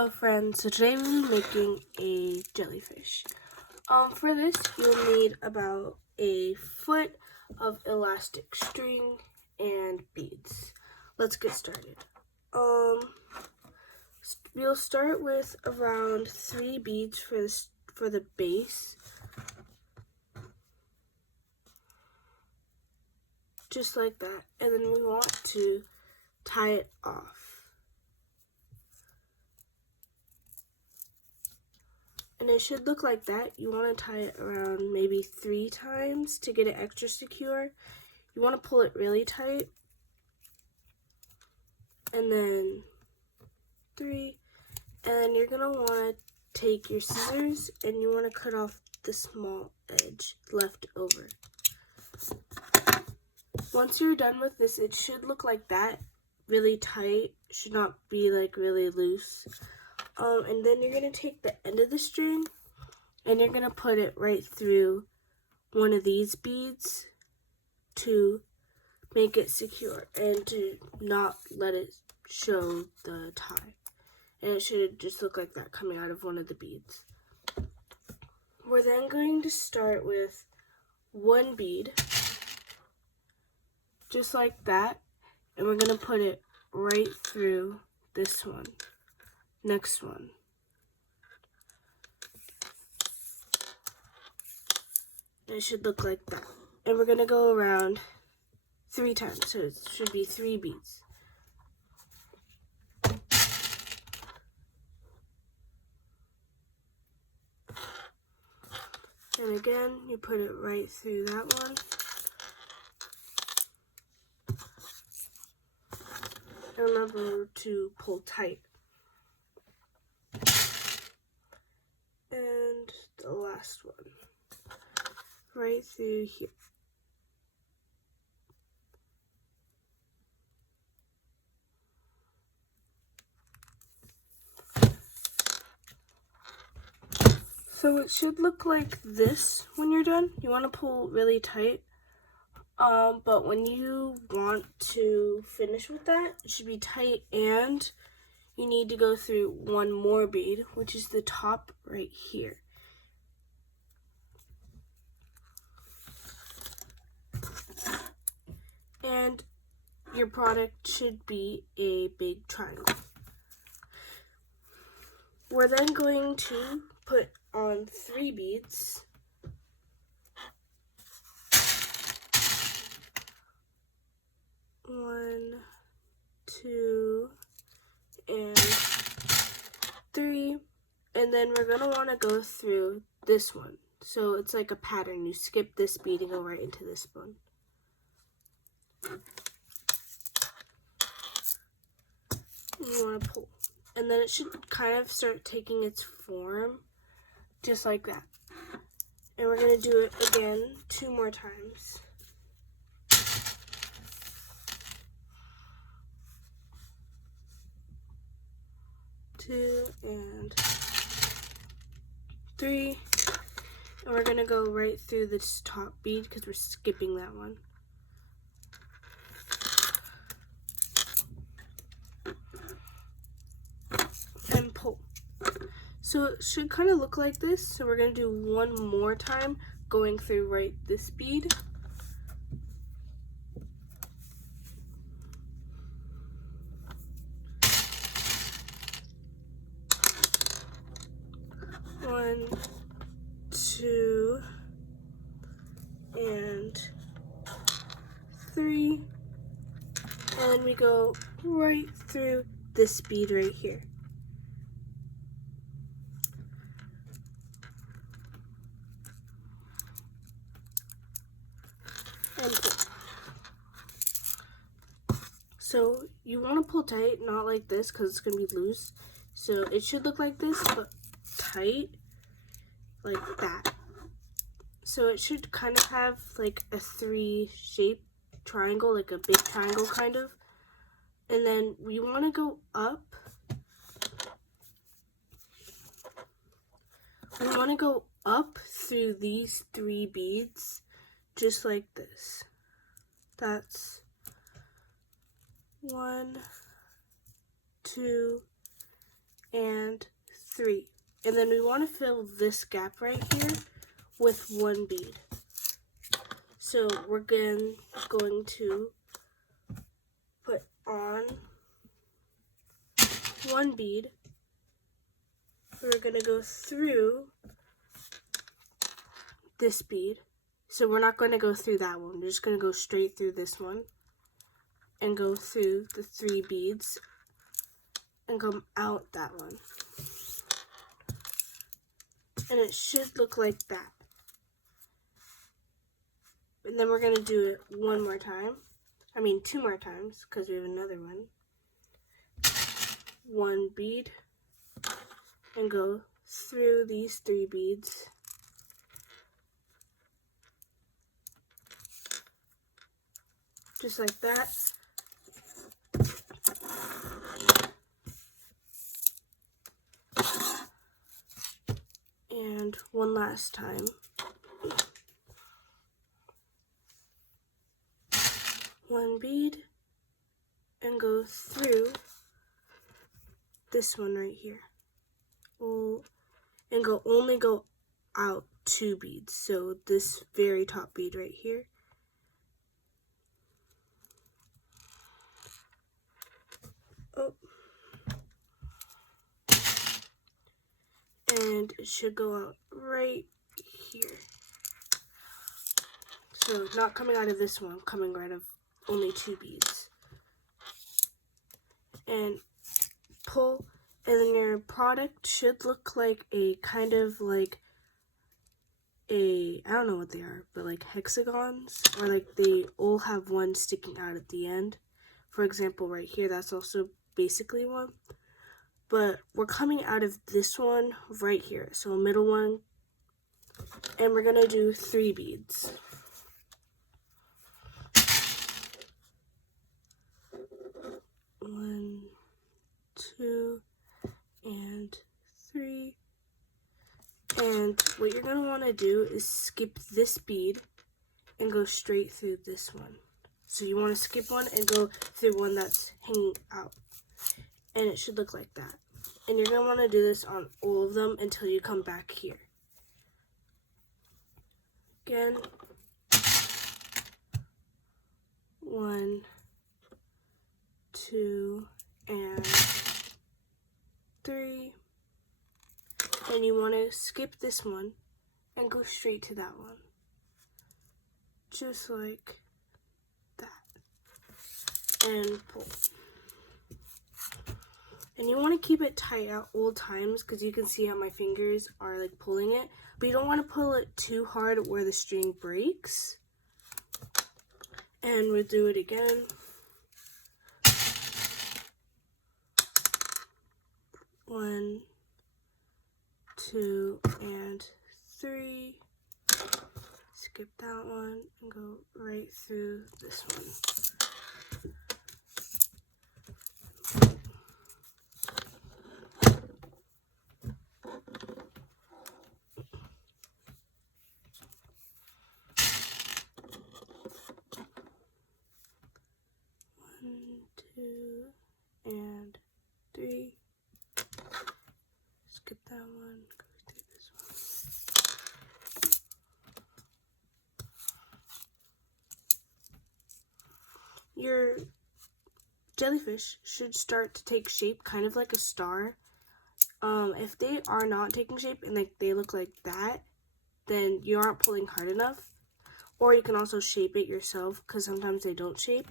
Hello friends, so today we'll be making a jellyfish. For this you'll need about a foot of elastic string and beads. Let's get started. We'll start with around 3 beads for the base. Just like that. And then we want to tie it off. And it should look like that. You want to tie it around maybe 3 times to get it extra secure. You want to pull it really tight. And then 3. And then you're going to want to take your scissors and you want to cut off the small edge left over. Once you're done with this, it should look like that. Really tight. Should not be like really loose. And then you're going to take the end of the string and you're going to put it right through one of these beads to make it secure and to not let it show the tie. And it should just look like that coming out of one of the beads. We're then going to start with 1 bead, just like that, and we're going to put it right through this one. Next one. It should look like that. And we're going to go around 3 times, so it should be 3 beads. And again, you put it right through that one. And remember to pull tight. And the last one, right through here. So it should look like this when you're done. You want to pull really tight, but when you want to finish with that, it should be tight, and you need to go through 1 more bead, which is the top right here. And your product should be a big triangle. We're then going to put on 3 beads. One, 2, and 3. And then we're going to want to go through this one. So it's like a pattern. You skip this bead and go right into this one. And you want to pull. And then it should kind of start taking its form, just like that. And we're going to do it again 2 more times. Two and 3. And we're going to go right through this top bead because we're skipping that one. And pull. So it should kind of look like this. So we're going to do 1 more time going through right this bead. One, 2, and 3. And then we go right through this bead right here. And pull. So you want to pull tight, not like this because it's going to be loose. So it should look like this, but tight, like that. So it should kind of have like a 3-shaped triangle, like a big triangle kind of. And then we want to go up. We want to go up through these 3 beads, just like this. That's 1, 2, and 3. And then we want to fill this gap right here with 1 bead. So we're going to put on 1 bead. We're going to go through this bead. So we're not going to go through that one. We're just going to go straight through this one and go through the 3 beads and come out that one. And it should look like that. And then we're going to do it 2 more times, because we have another one. 1 bead and go through these 3 beads. Just like that. And one last time. 1 bead and go through this one right here. And only go out 2 beads. So this very top bead right here. And it should go out right here. So not coming out of this one, coming right of only 2 beads. And pull, and then your product should look like a kind of like I don't know what they are, but like hexagons, or like they all have one sticking out at the end. For example, right here, that's also basically one. But we're coming out of this one right here, so a middle one, and we're gonna do 3 beads. 1, 2, and 3. And what you're gonna want to do is skip this bead and go straight through this one. So you want to skip one and go through one that's hanging out. And it should look like that. And you're going to want to do this on all of them until you come back here. Again. 1, 2, and 3. And you want to skip this one and go straight to that one. Just like that. And pull. And you want to keep it tight at all times, because you can see how my fingers are like pulling it. But you don't want to pull it too hard where the string breaks. And we'll do it again. 1, 2, and 3. Skip that one and go right through this one. And 3. Skip that one, go through this one. Your jellyfish should start to take shape kind of like a star. If they are not taking shape and like they look like that, then you aren't pulling hard enough. Or you can also shape it yourself, because sometimes they don't shape.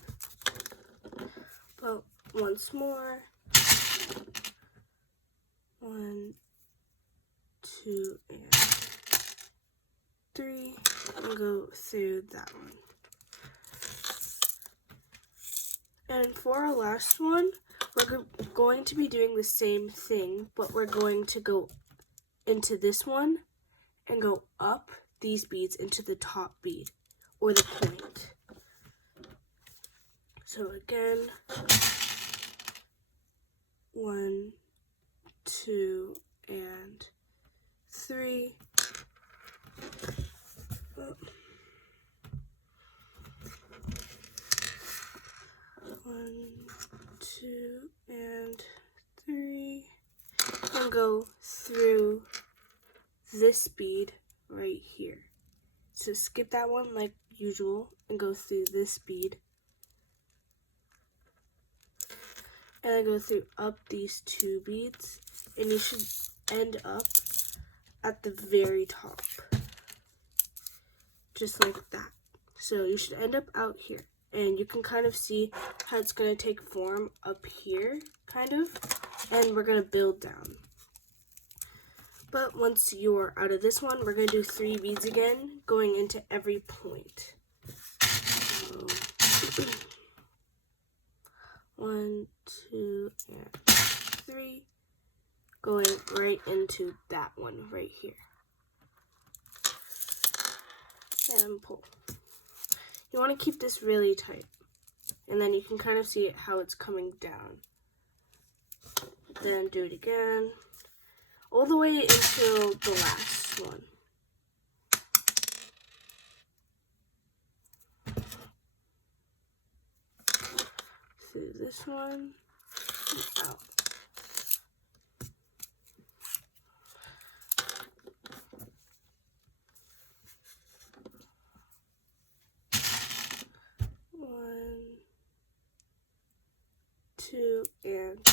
But once more. 1, 2, and 3, and go through that one. And for our last one, we're going to be doing the same thing, but we're going to go into this one and go up these beads into the top bead, or the point. So again, 1, 2, and 3. 1, 2, and 3. and go through this bead right here. So skip that one like usual and go through this bead. And then go through up these two beads, and you should end up at the very top, just like that. So you should end up out here, and you can kind of see how it's going to take form up here, kind of, and we're going to build down. But once you're out of this one, we're going to do 3 beads again, going into every point. So, 1, 2, and 3, going right into that one right here. And pull. You want to keep this really tight, and then you can kind of see how it's coming down. Then do it again, all the way until the last one. Through this one, and out. One, 2, and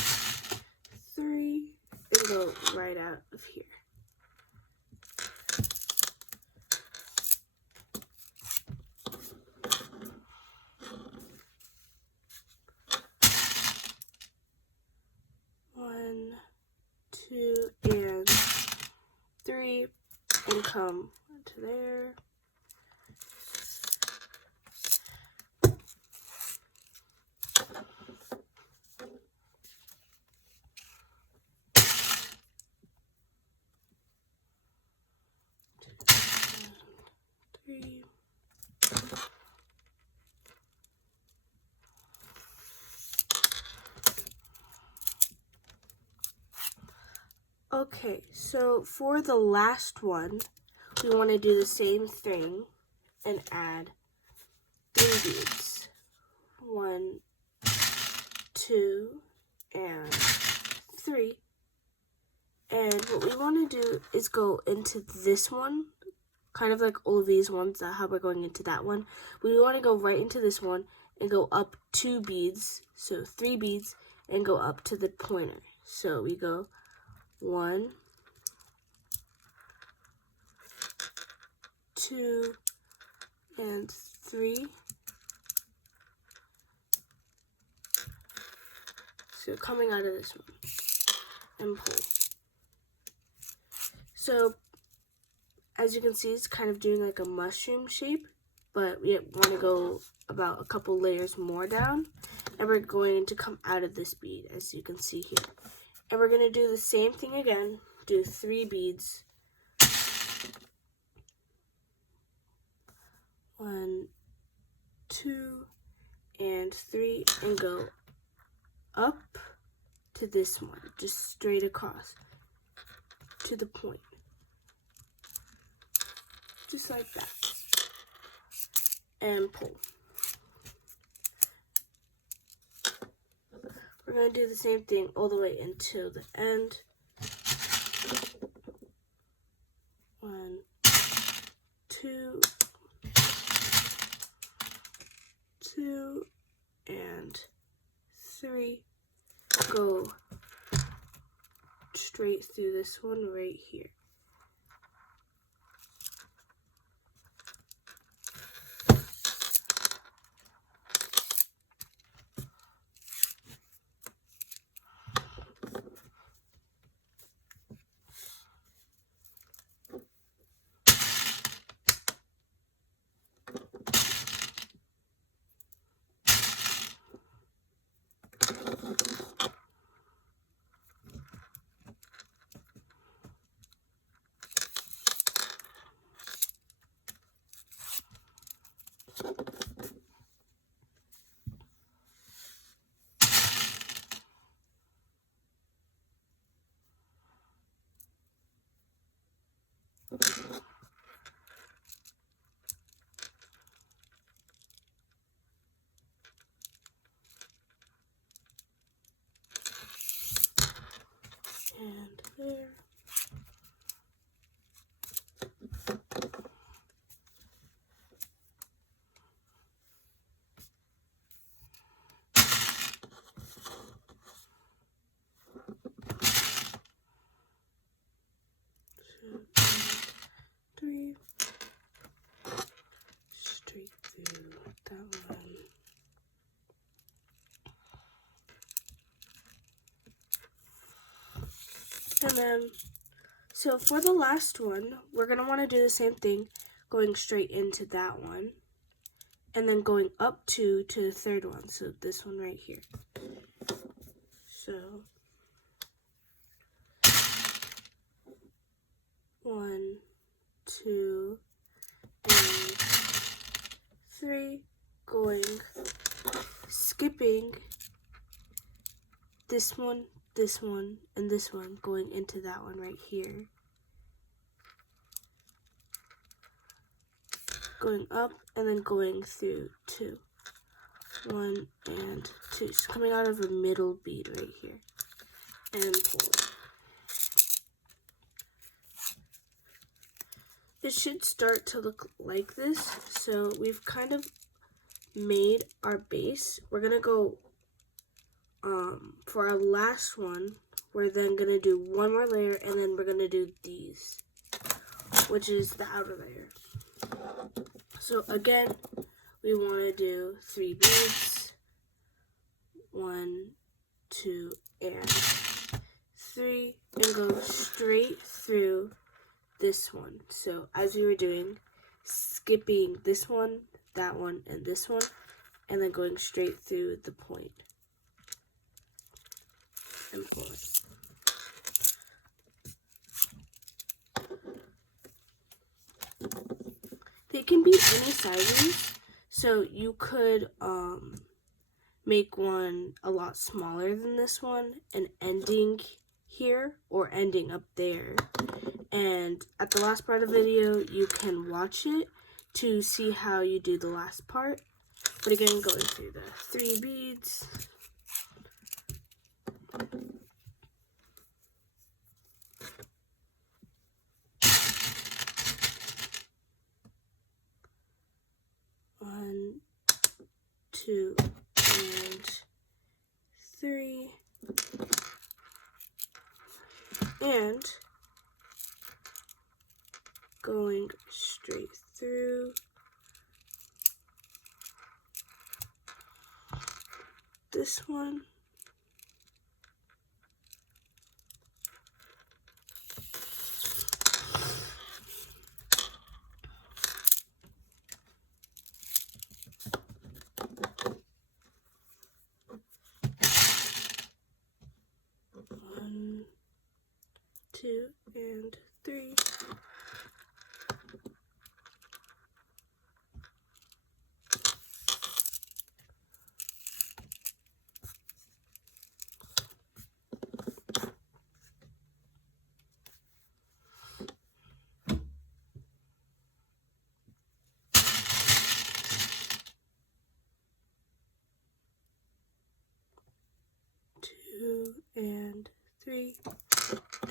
3, and go right out of here. One, 2, and 3, and come to there. Three. Okay, so for the last one, we want to do the same thing and add 3 beads. 1, 2, and 3. And what we want to do is go into this one, kind of like all of these ones, how we're going into that one. We want to go right into this one and go up 2 beads, so 3 beads, and go up to the pointer. So we go 1, 2, and 3. So coming out of this one and pull. So as you can see, it's kind of doing like a mushroom shape, but we want to go about a couple layers more down, and we're going to come out of this bead, as you can see here. And we're going to do the same thing again, do 3 beads. 1, 2, and 3, and go up to this one, just straight across to the point. Just like that. And pull. We're going to do the same thing all the way until the end. 1, 2, 2, and 3. Go straight through this one right here. And And then, so for the last one, we're going to want to do the same thing, going straight into that one, and then going up to the third one, so this one right here. So, 1, 2, and 3, going, skipping this one, and this one, going into that one right here. Going up and then going through 2. 1 and 2. Just coming out of a middle bead right here. And pull it. It should start to look like this. So we've kind of made our base. We're going to go for our last one. We're then going to do one more layer and then we're going to do these, which is the outer layer. So again, we want to do 3 beads, 1, 2, and 3, and go straight through this one. So as we were doing, skipping this one, that one, and this one, and then going straight through the point. And pull it. They can be any sizes, so you could make one a lot smaller than this one and ending here or ending up there. And at the last part of the video, you can watch it to see how you do the last part. But again, going through the 3 beads. One, 2, and 3. And going straight through this one. One, 2, and 3. Two and 3,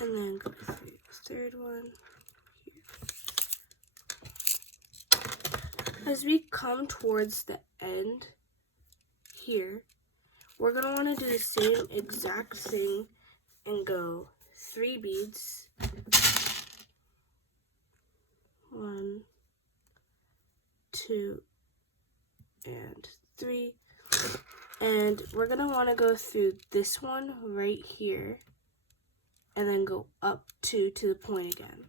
and then go through the third one here. As we come towards the end here, we're going to want to do the same exact thing and go 3 beads. 1, 2, and 3. And we're going to want to go through this one right here and then go up to the point again.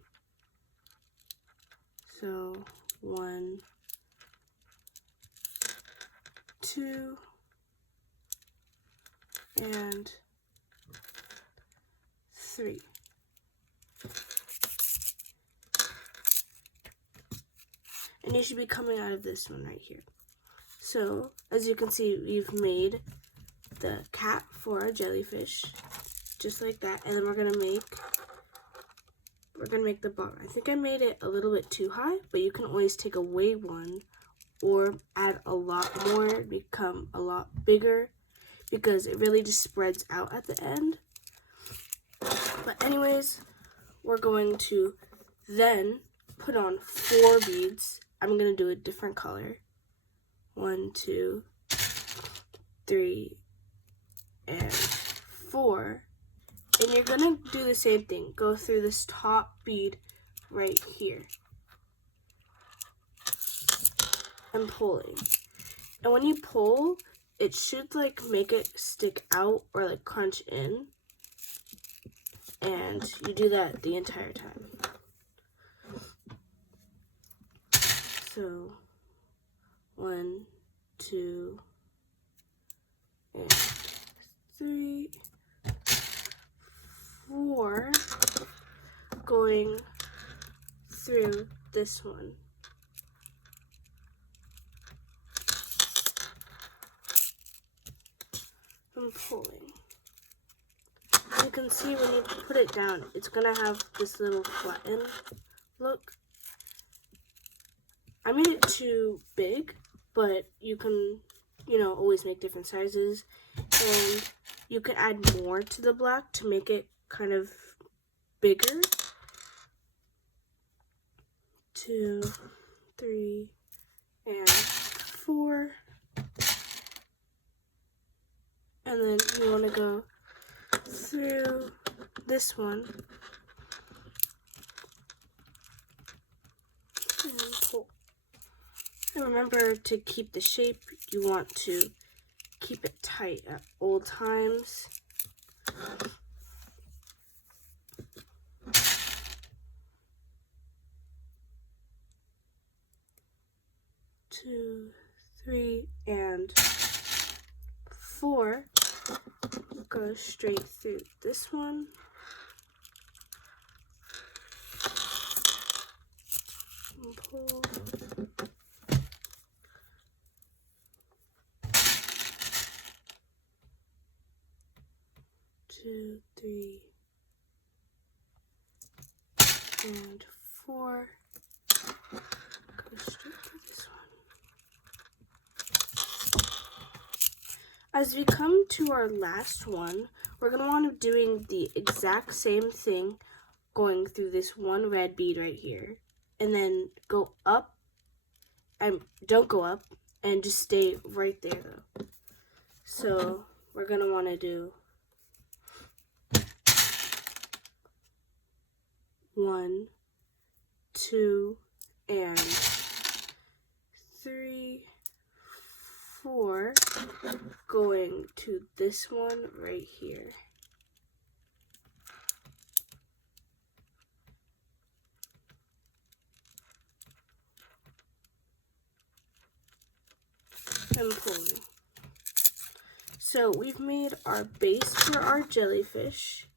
So 1, 2, and 3. And you should be coming out of this one right here. So, as you can see, we've made the cap for our jellyfish, just like that. And then we're gonna make the bottom. I think I made it a little bit too high, but you can always take away one or add a lot more, become a lot bigger, because it really just spreads out at the end. But anyways, we're going to then put on 4 beads. I'm gonna do a different color. 1, 2, 3, and 4. And you're gonna do the same thing. Go through this top bead right here. And pulling. And when you pull, it should like make it stick out or like crunch in. and you do that the entire time. So 1, 2, and 3, 4, going through this one. I'm pulling. You can see when you put it down, it's gonna have this little flattened look. I made it too big, but you can, always make different sizes. And you can add more to the black to make it kind of bigger. 2, 3, and 4. And then you want to go through this one and pull. And remember to keep the shape. You want to keep it tight at all times. Two, 3, and 4. Go straight through this one. And pull. Two, 3, and 4. Go straight through this one. As we come to our last one, we're going to want to doing the exact same thing, going through this one red bead right here, and then go up, and don't go up, and just stay right there though. So we're going to want to do 1, 2, and 3, 4, going to this one right here. And pulling. So we've made our base for our jellyfish.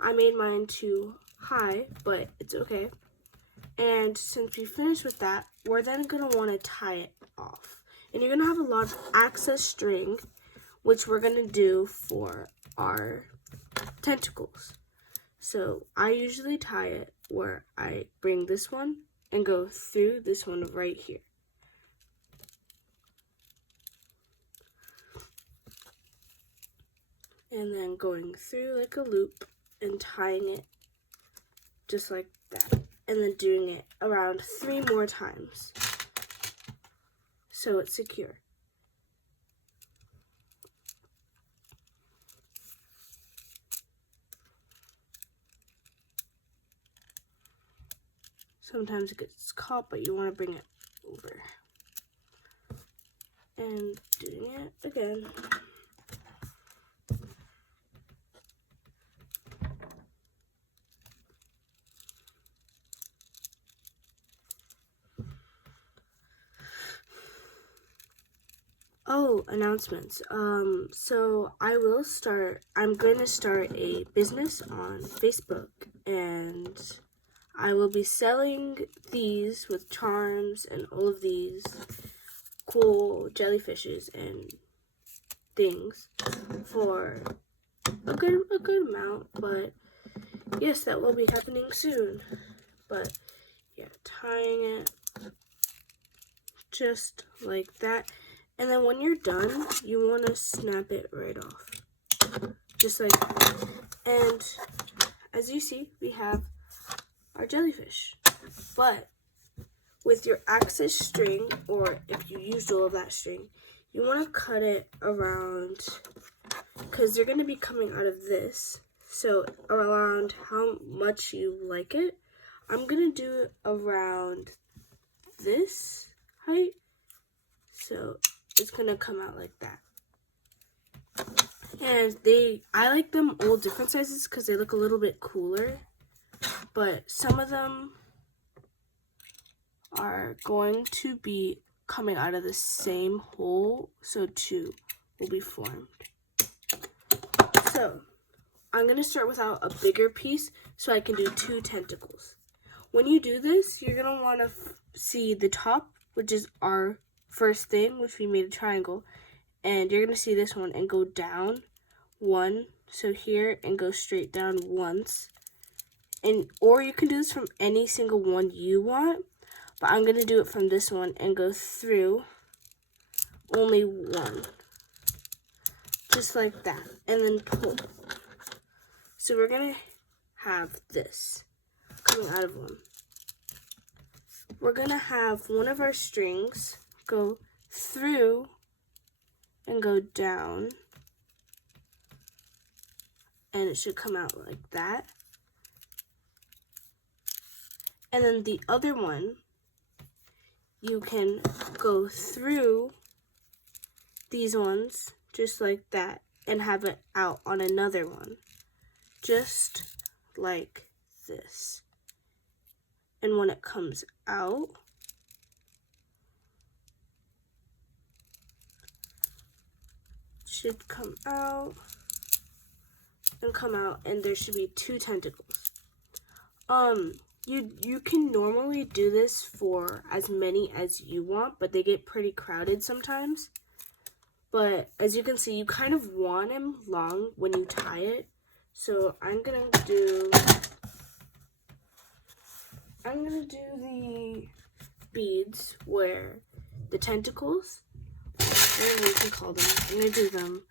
I made mine too high, but it's okay. And since we finished with that, we're then going to want to tie it off. And you're going to have a lot of excess string, which we're going to do for our tentacles. So I usually tie it where I bring this one and go through this one right here. And then going through like a loop and tying it just like that. And then doing it around 3 more times so it's secure. Sometimes it gets caught, but you want to bring it over. And doing it again. Oh, announcements. So I'm going to start a business on Facebook, and I will be selling these with charms and all of these cool jellyfishes and things for a good amount, but yes, that will be happening soon. But yeah, tying it just like that. And then when you're done, you want to snap it right off. Just like that. And as you see, we have our jellyfish. But with your excess string, or if you used all of that string, you want to cut it around, because they're going to be coming out of this. So around how much you like it. I'm going to do it around this height. So it's going to come out like that. And I like them all different sizes because they look a little bit cooler. But some of them are going to be coming out of the same hole, so 2 will be formed. So I'm going to start without a bigger piece so I can do 2 tentacles. When you do this, you're going to want to see the top, which is our first thing, which we made a triangle, and you're going to see this one and go down 1, so here, and go straight down once. Or you can do this from any single one you want, but I'm going to do it from this one and go through only 1. Just like that, and then pull. So we're going to have this coming out of one. We're going to have one of our strings go through and go down, and it should come out like that. And then the other one, you can go through these ones just like that and have it out on another one, just like this. And when it comes out, it should come out and come out, and there should be 2 tentacles. You can normally do this for as many as you want, but they get pretty crowded sometimes. But as you can see, you kind of want them long when you tie it. So I'm gonna do the beads where the tentacles, whatever you can call them, I'm gonna do them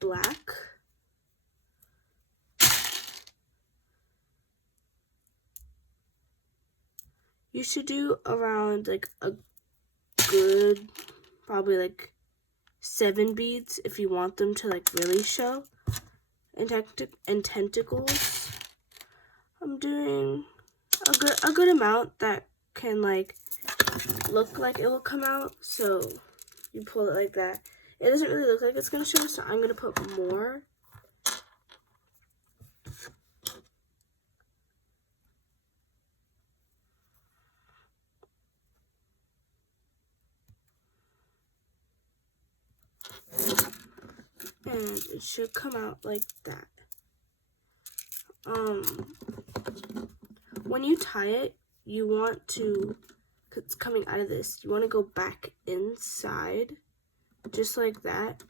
black. You should do around like a good, probably like 7 beads if you want them to like really show. And tentacles, I'm doing a good amount that can like look like it will come out. So you pull it like that. It doesn't really look like it's gonna show, so I'm gonna put more. And it should come out like that. When you tie it, you want to, cause it's coming out of this, you want to go back inside, just like that,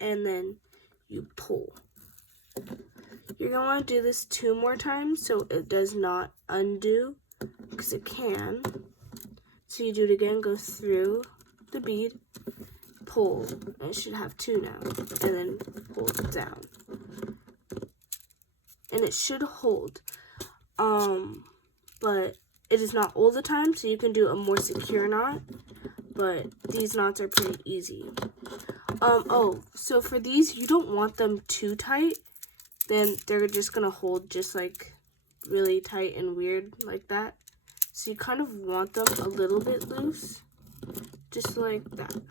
and then you pull. You're going to want to do this 2 more times so it does not undo, because it can. So you do it again, go through the bead, pull, and it should have 2 now, and then pull it down. And it should hold, but it is not all the time, so you can do a more secure knot, but these knots are pretty easy. So for these, you don't want them too tight, then they're just gonna hold just like really tight and weird like that. So you kind of want them a little bit loose, just like that.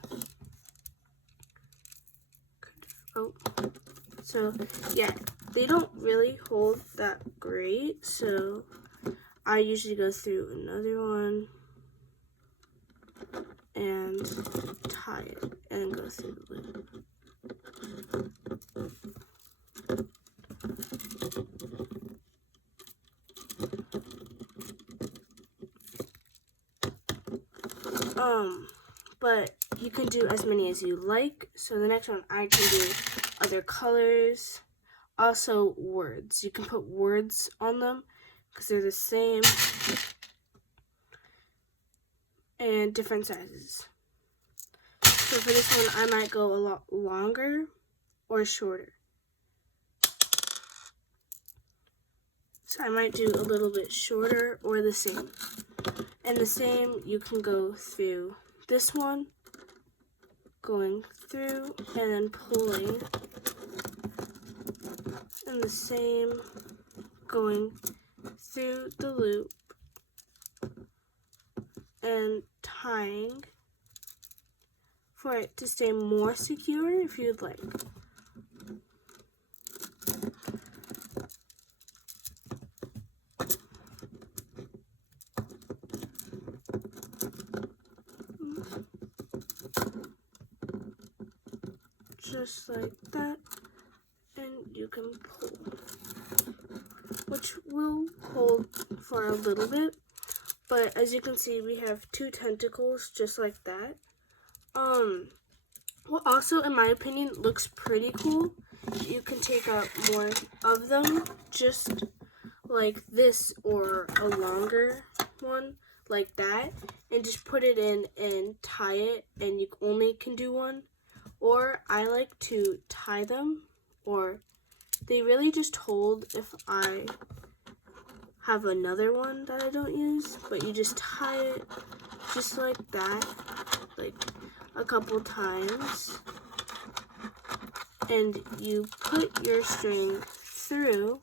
So yeah, they don't really hold that great, so I usually go through another one and tie it and go through the loop. But you can do as many as you like. So the next one, I can do other colors. Also words. You can put words on them because they're the same and different sizes. So for this one, I might go a lot longer or shorter. So I might do a little bit shorter or the same. And the same, you can go through this one, going through and then pulling, and the same, going through the loop and tying for it to stay more secure if you'd like. Just like that, and you can pull, which will hold for a little bit. But as you can see, we have 2 tentacles just like that. What also, in my opinion, looks pretty cool, you can take out more of them, just like this, or a longer one like that, and just put it in and tie it, and you only can do one. Or I like to tie them, or they really just hold if I have another one that I don't use, but you just tie it just like that, like a couple times, and you put your string through.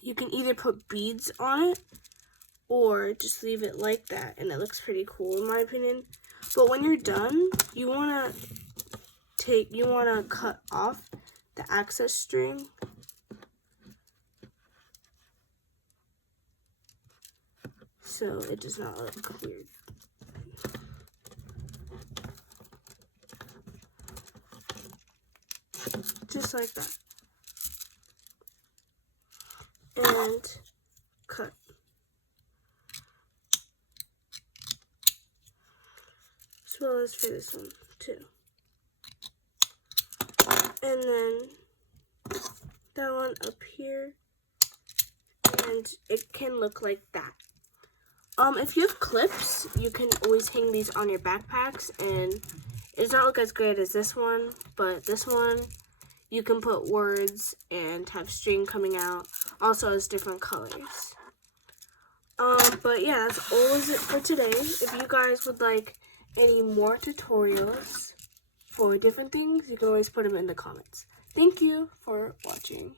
You can either put beads on it or just leave it like that, and it looks pretty cool in my opinion. But when you're done, you wanna cut off the excess string. So it does not look weird. Just like that. And cut. As well as for this one too. And then that one up here, and it can look like that. If you have clips, you can always hang these on your backpacks, and it does not look as good as this one, but this one you can put words and have string coming out, also has different colors. But yeah, that's all is it for today. If you guys would like any more tutorials for different things, you can always put them in the comments. Thank you for watching.